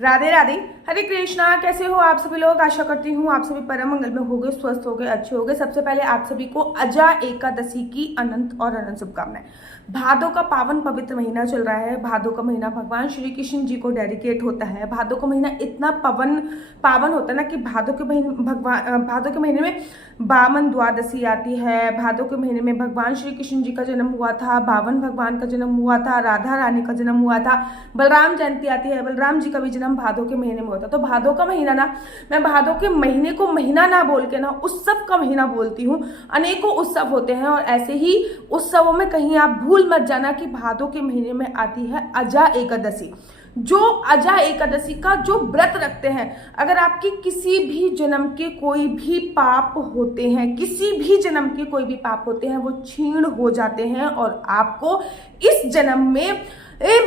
राधे राधे। हरे कृष्णा। कैसे हो आप सभी लोग? आशा करती हूँ आप सभी परम मंगल में होगे, स्वस्थ होगे, अच्छे होगे। सबसे पहले आप सभी को अजा एकादशी की अनंत और अनंत शुभकामनाएं। भादों का पावन पवित्र महीना चल रहा है। भादों का महीना भगवान श्री कृष्ण जी को डेडिकेट होता है। भादों का महीना इतना पावन होता है ना कि भादों के महीने में बामन द्वादशी आती है। भादों के महीने में भगवान श्री कृष्ण जी का जन्म हुआ था, बावन भगवान का जन्म हुआ था, राधा रानी का जन्म हुआ था, बलराम जयंती आती है, बलराम जी का भी जन्म भादों के महीने में होता है। तो भादों का महीना ना, मैं भादों के महीने को महीना ना बोल के ना उत्सव का महीना बोलती हूँ। अनेकों उत्सव होते हैं और ऐसे ही उत्सवों में कहीं आप भूल मत जाना कि भादों के महीने में आती है अजा एकादशी। जो अजा एकादशी का जो व्रत रखते हैं, अगर आपकी किसी भी जन्म के कोई भी पाप होते हैं, किसी भी जन्म के कोई भी पाप होते हैं, वो क्षीण हो जाते हैं और आपको इस जन्म में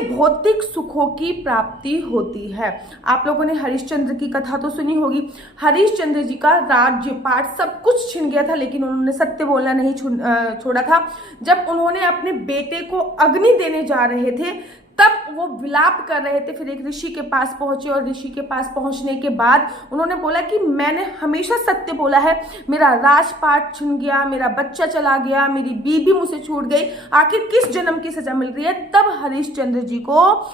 भौतिक सुखों की प्राप्ति होती है। आप लोगों ने हरिश्चंद्र की कथा तो सुनी होगी। हरिश्चंद्र जी का राज्यपाट सब कुछ छिन गया था, लेकिन उन्होंने सत्य बोलना नहीं छोड़ा था। जब उन्होंने अपने बेटे को अग्नि देने जा रहे थे, तब वो विलाप कर रहे थे। फिर एक ऋषि के पास पहुंचे और ऋषि के पास पहुंचने के बाद उन्होंने बोला कि मैंने हमेशा सत्य बोला है, मेरा राजपाट छिन गया, मेरा बच्चा चला गया, मेरी बीबी मुझसे छूट गई, आखिर किस जन्म की सजा मिल रही है? तब हरिश्चंद्र जी को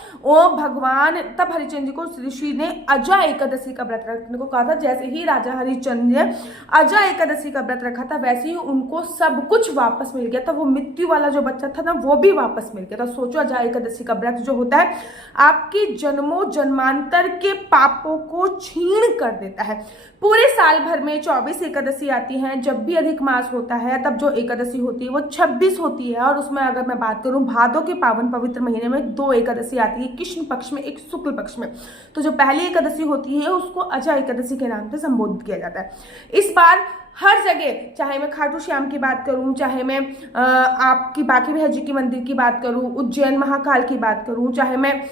ऋषि ने अजा एकादशी का व्रत रखने को कहा था। जैसे ही राजा हरिश्चंद्र ने अजा एकादशी का व्रत रखा था, वैसे ही उनको सब कुछ वापस मिल गया था। वो मृत्यु वाला जो बच्चा था ना, वो भी वापस मिल गया था। सोचो, अजा एकादशी का व्रत जो होता है आपके जन्मों जन्मांतर के पापों को क्षीण कर देता है। पूरे साल भर में 24 एकादशी आती हैं। जब भी अधिक मास होता है तब जो एकादशी होती है वो 26 होती है। और उसमें अगर मैं बात करूं भादों के पावन पवित्र महीने में 2 एकादशी आती है, कृष्ण पक्ष में, एक शुक्ल पक्ष में। तो जो पहली एकादशी होती है उसको अजा एकादशी के नाम से संबोधित किया जाता है। इस बार हर जगह, चाहे मैं खाटू श्याम की बात करूं, चाहे मैं आपकी बांके बिहारी जी के मंदिर की बात करूं, उज्जैन महाकाल की बात करूं, चाहे मैं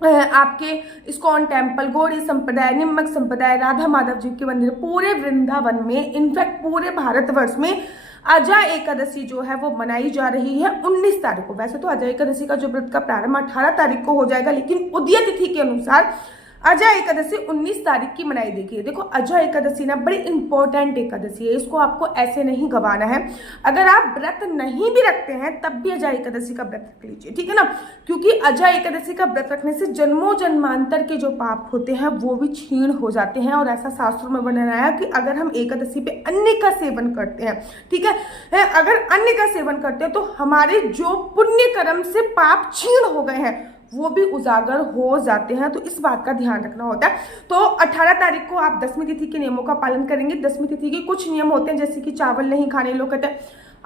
आपके इस्कॉन टेम्पल, गौड़ी संप्रदाय, निम्मक संप्रदाय, राधा माधव जी के मंदिर, पूरे वृंदावन में, इनफैक्ट पूरे भारतवर्ष में अजा एकादशी जो है वो मनाई जा रही है 19 तारीख को। वैसे तो अजा एकादशी का जो व्रत का प्रारंभ 18 तारीख को हो जाएगा, लेकिन उदय तिथि के अनुसार अजा एकादशी 19 तारीख की मनाई देखिए। देखो, अजा एकादशी ना बड़ी इंपॉर्टेंट एकादशी है, इसको आपको ऐसे नहीं गवाना है। अगर आप व्रत नहीं भी रखते हैं तब भी अजा एकादशी का व्रत रख लीजिए, ठीक है ना, क्योंकि अजा एकादशी का व्रत रखने से जन्मों जन्मांतर के जो पाप होते हैं वो भी क्षीण हो जाते हैं। और ऐसा शास्त्रों में बनाया है कि अगर हम एकादशी पे अन्न का सेवन करते हैं, ठीक है, अगर अन्न का सेवन करते हैं तो हमारे जो पुण्य कर्म से पाप क्षीण हो गए हैं वो भी उजागर हो जाते हैं। तो इस बात का ध्यान रखना होता है। तो 18 तारीख को आप दसवीं तिथि के नियमों का पालन करेंगे। दसवीं तिथि के कुछ नियम होते हैं, जैसे कि चावल नहीं खाने। लोग कहते हैं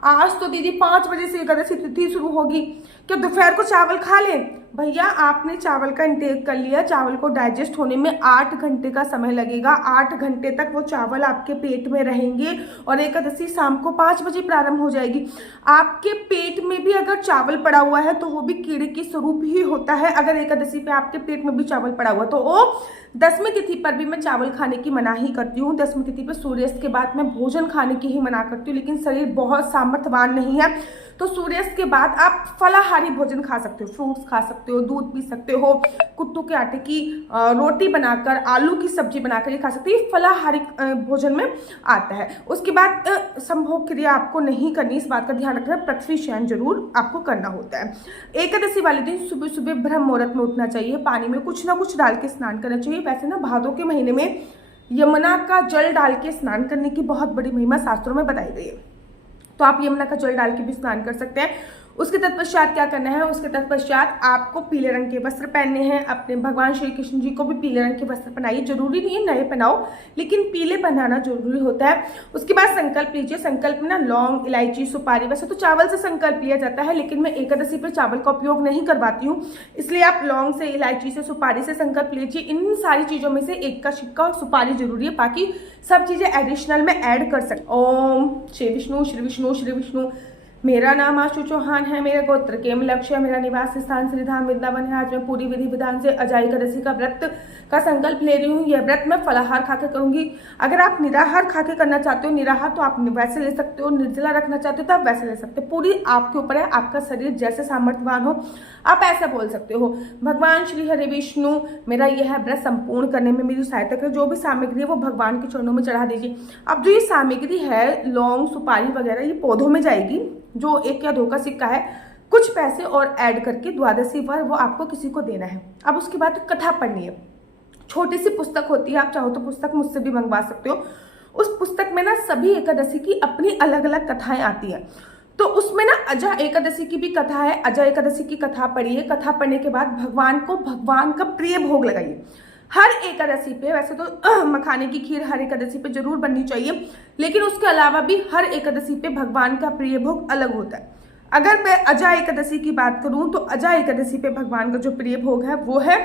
आज तो दीदी 5 बजे से एकादशी तिथि शुरू होगी, क्या दोपहर को चावल खा लें? भैया, आपने चावल का इंटेक कर लिया, चावल को डाइजेस्ट होने में 8 घंटे का समय लगेगा। 8 घंटे तक वो चावल आपके पेट में रहेंगे और एकादशी शाम को 5 बजे प्रारंभ हो जाएगी। आपके पेट में भी अगर चावल पड़ा हुआ है तो वो भी कीड़े के स्वरूप ही होता है। अगर एकादशी पे आपके पेट में भी चावल पड़ा हुआ तो वो दसवीं तिथि पर भी मैं चावल खाने की मना ही करती हूँ। दसवीं तिथि पर सूर्यास्त के बाद मैं भोजन खाने की ही मना करती हूँ, लेकिन शरीर बहुत सामर्थ्यवान नहीं है तो सूर्यास्त के बाद आप फलाहारी भोजन खा सकते हो, फ्रूट्स खा सकते हो, दूध पी सकते हो, कुट्टू के आटे की रोटी बनाकर, आलू की सब्जी बनाकर ये खा सकते हो। ये फलाहारी भोजन में आता है। उसके बाद संभोग क्रिया आपको नहीं करनी, इस बात का ध्यान रखना। पृथ्वी शयन जरूर आपको करना होता है। एकादशी वाले दिन सुबह सुबह ब्रह्म मुहूर्त में उठना चाहिए, पानी में कुछ ना कुछ डाल के स्नान करना चाहिए। वैसे ना भादों के महीने में यमुना का जल डाल के स्नान करने की बहुत बड़ी महिमा शास्त्रों में बताई गई है, तो आप यमुना का जल डाल के भी स्नान कर सकते हैं। उसके तत्पश्चात क्या करना है? उसके तत्पश्चात आपको पीले रंग के वस्त्र पहनने हैं। अपने भगवान श्री कृष्ण जी को भी पीले रंग के वस्त्र पहनाइए। जरूरी नहीं है नए पहनाओ, लेकिन पीले पहनाना जरूरी होता है। उसके बाद संकल्प लीजिए। संकल्प में ना लौंग, इलायची, सुपारी, वैसे तो चावल से संकल्प लिया जाता है, लेकिन मैं एकादशी पर चावल का उपयोग नहीं करवाती हूँ, इसलिए आप लौंग से, इलायची से, सुपारी से संकल्प लीजिए। इन सारी चीजों में से एक का सिक्का और सुपारी जरूरी है, बाकी सब चीजें एडिशनल में ऐड कर सकते। ओम श्री विष्णु श्री विष्णु श्री विष्णु। मेरा नाम आशु चौहान है, मेरा गोत्र केम लक्ष्य है, मेरा निवास स्थान श्रीधाम वृंदावन है। आज मैं पूरी विधि विधान से अजाई एकादशी का व्रत का संकल्प ले रही हूँ। यह व्रत मैं फलाहार खाके करूंगी। अगर आप निराहार खाके करना चाहते हो, निराहार तो आप वैसे ले सकते हो, निर्जला रखना चाहते हो तो आप वैसे ले सकते हो। पूरी आपके ऊपर है, आपका शरीर जैसे सामर्थ्यवान हो आप ऐसा बोल सकते हो। भगवान श्री हरि विष्णु मेरा यह व्रत संपूर्ण करने में मेरी सहायता करें। जो भी सामग्री है वो भगवान के चरणों में चढ़ा दीजिए। अब जो ये सामग्री है, लौंग सुपारी वगैरह, ये पौधों में जाएगी। जो 1 या 2 का सिक्का है, कुछ पैसे और ऐड करके द्वादशी पर वो आपको किसी को देना है। अब उसके बाद कथा पढ़नी है। छोटी सी पुस्तक होती है, आप चाहो तो पुस्तक मुझसे भी मंगवा सकते हो। उस पुस्तक में ना सभी एकादशी की अपनी अलग अलग कथाएं आती हैं। तो उसमें ना अजा एकादशी की भी कथा है। अजा एकादशी की कथा पढ़िए। कथा पढ़ने के बाद भगवान का प्रिय भोग लगाइए। हर एकादशी पे, वैसे तो मखाने की खीर हर एकादशी पे जरूर बननी चाहिए, लेकिन उसके अलावा भी हर एकादशी पे भगवान का प्रिय भोग अलग होता है। अगर मैं अजा एकादशी की बात करूं तो अजा एकादशी पे भगवान का जो प्रिय भोग है वो है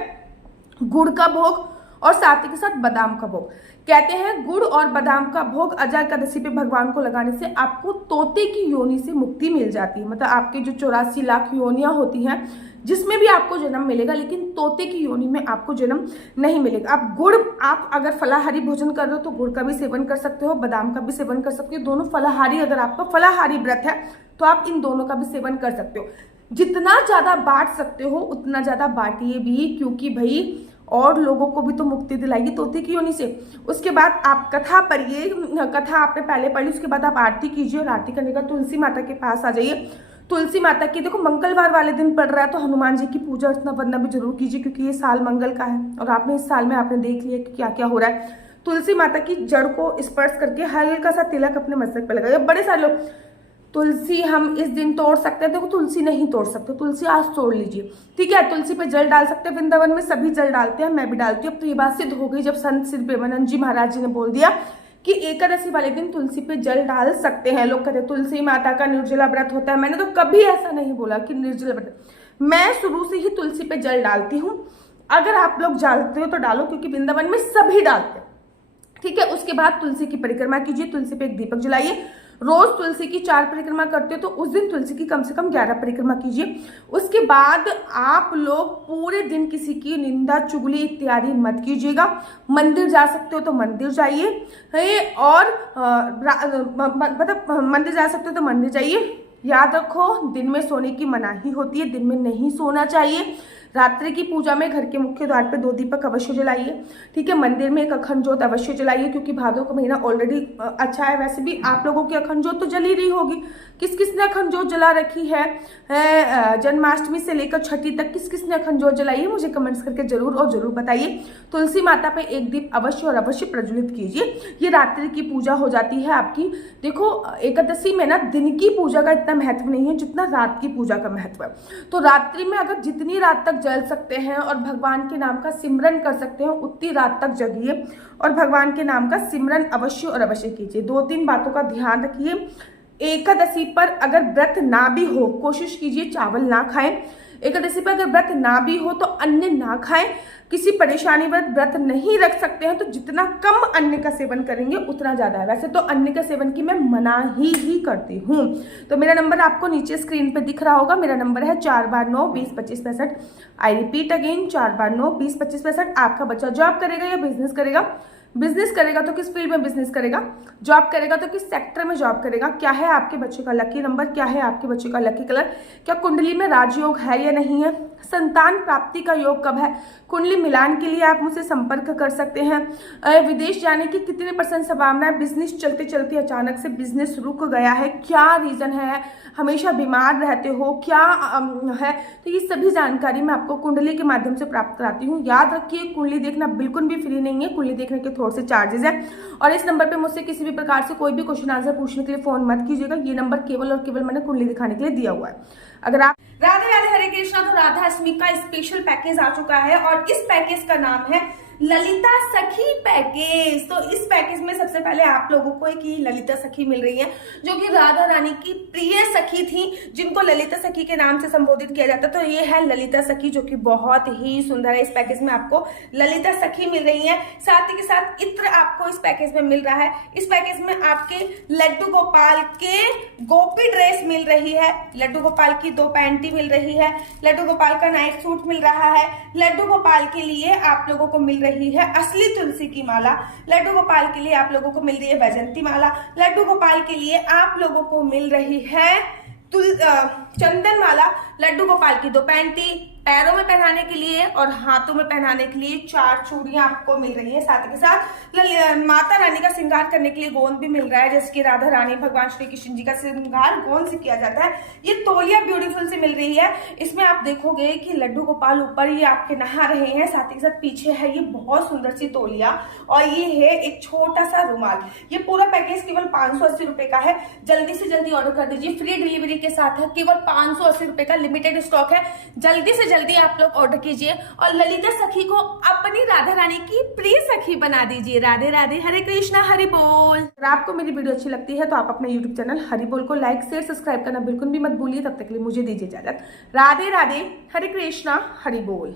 गुड़ का भोग और साथ ही के साथ बादाम का भोग। कहते हैं गुड़ और बादाम का भोग अजा एकादशी पे भगवान को लगाने से आपको तोते की योनि से मुक्ति मिल जाती है। मतलब आपके जो 84 लाख योनियां होती हैं जिसमें भी आपको जन्म मिलेगा, लेकिन तोते की योनि में आपको जन्म नहीं मिलेगा। आप अगर फलाहारी भोजन कर रहे हो तो गुड़ का भी सेवन कर सकते हो, बादाम का भी सेवन कर सकते हो। दोनों फलाहारी, अगर आपका फलाहारी व्रत है तो आप इन दोनों का भी सेवन कर सकते हो। जितना ज्यादा बांट सकते हो उतना ज्यादा बांटिए भी, क्योंकि भाई और लोगों को भी तो मुक्ति दिलाएगी तोते की योनि से। उसके बाद आप कथा पढ़िए। कथा आपने पहले पढ़ी, उसके बाद आप आरती कीजिए और आरती करने का तुलसी माता के पास आ जाइए। तुलसी माता की, देखो मंगलवार वाले दिन पड़ रहा है तो हनुमान जी की पूजा अर्चना वरना भी जरूर कीजिए, क्योंकि ये साल मंगल का है और आपने इस साल में आपने देख लिया कि क्या क्या हो रहा है। तुलसी माता की जड़ को स्पर्श करके हल्का सा तिलक अपने मस्तक पे लगाइए। बड़े सारे लोग तुलसी हम इस दिन तोड़ सकते हैं, देखो तुलसी नहीं तोड़ सकते, तुलसी आज तोड़ लीजिए, ठीक है। तुलसी पे जल डाल सकते हैं। वृंदावन में सभी जल डालते हैं, मैं भी डालती हूँ। अब तो ये बात सिद्ध हो गई जब संत श्री प्रेमानंद जी महाराज जी ने बोल दिया कि एकादशी वाले दिन तुलसी पे जल डाल सकते हैं। लोग कहते हैं तुलसी माता का निर्जला व्रत होता है। मैंने तो कभी ऐसा नहीं बोला कि निर्जला व्रत, मैं शुरू से ही तुलसी पे जल डालती हूँ। अगर आप लोग डालते हो तो डालो, क्योंकि वृंदावन में सभी डालते हैं, ठीक है। उसके बाद तुलसी की परिक्रमा कीजिए। तुलसी पे एक दीपक जलाइए। रोज तुलसी की 4 परिक्रमा करते हो तो उस दिन तुलसी की कम से कम 11 परिक्रमा कीजिए। उसके बाद आप लोग पूरे दिन किसी की निंदा चुगली इत्यादि मत कीजिएगा। मंदिर जा सकते हो तो मंदिर जाइए, और मतलब मंदिर जा सकते हो तो मंदिर जाइए। याद रखो दिन में सोने की मनाही होती है, दिन में नहीं सोना चाहिए। रात्रि की पूजा में घर के मुख्य द्वार पे 2 दीपक अवश्य जलाइए, ठीक है। मंदिर में एक अखंड ज्योत अवश्य जलाइए, क्योंकि भादों का महीना ऑलरेडी अच्छा है। वैसे भी आप लोगों की अखंड ज्योत तो जल ही रही होगी। किस किस ने अखंड ज्योत जला रखी है जन्माष्टमी से लेकर छठी तक किस किस ने अखंड ज्योत जलाई है, मुझे कमेंट्स करके जरूर और जरूर बताइए। तुलसी माता पे एक दीप अवश्य और अवश्य प्रज्वलित कीजिए। ये रात्रि की पूजा हो जाती है आपकी। देखो एकादशी में ना दिन की पूजा का इतना महत्व नहीं है जितना रात की पूजा का महत्व है। तो रात्रि में अगर जितनी रात तक जल सकते हैं और भगवान के नाम का सिमरन कर सकते हैं उतनी रात तक जगिए और भगवान के नाम का सिमरन अवश्य और अवश्य कीजिए। 2-3 बातों का ध्यान रखिए। एकादशी पर अगर व्रत ना भी हो, कोशिश कीजिए चावल ना खाएं। एकादशी पर अगर व्रत ना भी हो तो अन्न ना खाएं। किसी परेशानी व्रत नहीं रख सकते हैं तो जितना कम अन्न का सेवन करेंगे उतना ज्यादा है। वैसे तो अन्न का सेवन की मैं मना ही करती हूँ। तो मेरा नंबर आपको नीचे स्क्रीन पे दिख रहा होगा। मेरा नंबर है 4/9-20-25-65। I repeat again 4/9-20-25-65। आपका बच्चा जॉब करेगा या बिजनेस करेगा? बिजनेस करेगा तो किस फील्ड में बिजनेस करेगा? जॉब करेगा तो किस सेक्टर में जॉब करेगा? क्या है आपके बच्चे का लकी नंबर? क्या है आपके बच्चे का लकी कलर? क्या कुंडली में राजयोग है या नहीं है? संतान प्राप्ति का योग कब है? कुंडली मिलान के लिए आप मुझसे संपर्क कर सकते हैं। विदेश जाने की कितने % संभावना है? बिजनेस चलते चलते अचानक से बिजनेस रुक गया है, क्या रीजन है? हमेशा बीमार रहते हो, क्या है? तो ये सभी जानकारी मैं आपको कुंडली के माध्यम से प्राप्त कराती हूँ। याद रखिए कुंडली देखना बिल्कुल भी फ्री नहीं है। कुंडली देखने के थोड़े से चार्जेस है। और इस नंबर पे मुझसे किसी भी प्रकार से कोई भी क्वेश्चन आंसर पूछने के लिए फोन मत कीजिएगा। ये नंबर केवल और केवल मैंने कुंडली दिखाने के लिए दिया हुआ है। अगर आप राधे राधे हरे कृष्णा, तो राधा अष्टमी का स्पेशल पैकेज आ चुका है और इस पैकेज का नाम है ललिता सखी पैकेज। तो इस पैकेज में सबसे पहले आप लोगों को एक ही ललिता सखी मिल रही है, जो कि राधा रानी की प्रिय सखी थी, जिनको ललिता सखी के नाम से संबोधित किया जाता। तो ये है ललिता सखी, जो कि बहुत ही सुंदर है। इस पैकेज में आपको ललिता सखी मिल रही है, साथ ही के साथ इत्र आपको इस पैकेज में मिल रहा है। इस पैकेज में आपके लड्डू गोपाल के गोपी ड्रेस मिल रही है, लड्डू गोपाल की 2 पैंटी मिल रही है, लड्डू गोपाल का नाइट सूट मिल रहा है, लड्डू गोपाल के लिए आप लोगों को मिल रही है असली तुलसी की माला, लड्डू गोपाल के लिए आप लोगों को मिल रही है वैजंती माला, लड्डू गोपाल के लिए आप लोगों को मिल रही है चंदन माला, लड्डू गोपाल की 2 पैंटी, पैरों में पहनाने के लिए और हाथों में पहनाने के लिए 4 चूड़ियां आपको मिल रही है। साथ ही साथ माता रानी का श्रृंगार करने के लिए गोंद भी मिल रहा है, जैसे कि राधा रानी भगवान श्री कृष्ण जी का श्रृंगार गोंद से किया जाता है। ये तोलिया ब्यूटीफुल से मिल रही है। इसमें आप देखोगे कि लड्डू गोपाल ऊपर ये आपके नहा रहे हैं, साथ ही साथ पीछे है ये बहुत सुंदर सी तोलिया, और ये है एक छोटा सा रुमाल। ये पूरा पैकेज केवल 580 रुपए का है। जल्दी से जल्दी ऑर्डर कर दीजिए, फ्री डिलीवरी के साथ है। केवल 580 रुपए का लिमिटेड स्टॉक है। जल्दी से जल्दी आप लोग ऑर्डर कीजिए और ललिता सखी को अपनी राधा रानी की प्रिय सखी बना दीजिए। राधे राधे, हरे कृष्णा, हरि बोल। अगर आपको मेरी वीडियो अच्छी लगती है तो आप अपने YouTube चैनल हरि बोल को लाइक शेयर सब्सक्राइब करना बिल्कुल भी मत भूलिए। तब तक के लिए मुझे दीजिए इजाजत। राधे राधे, हरे कृष्णा, हरि बोल।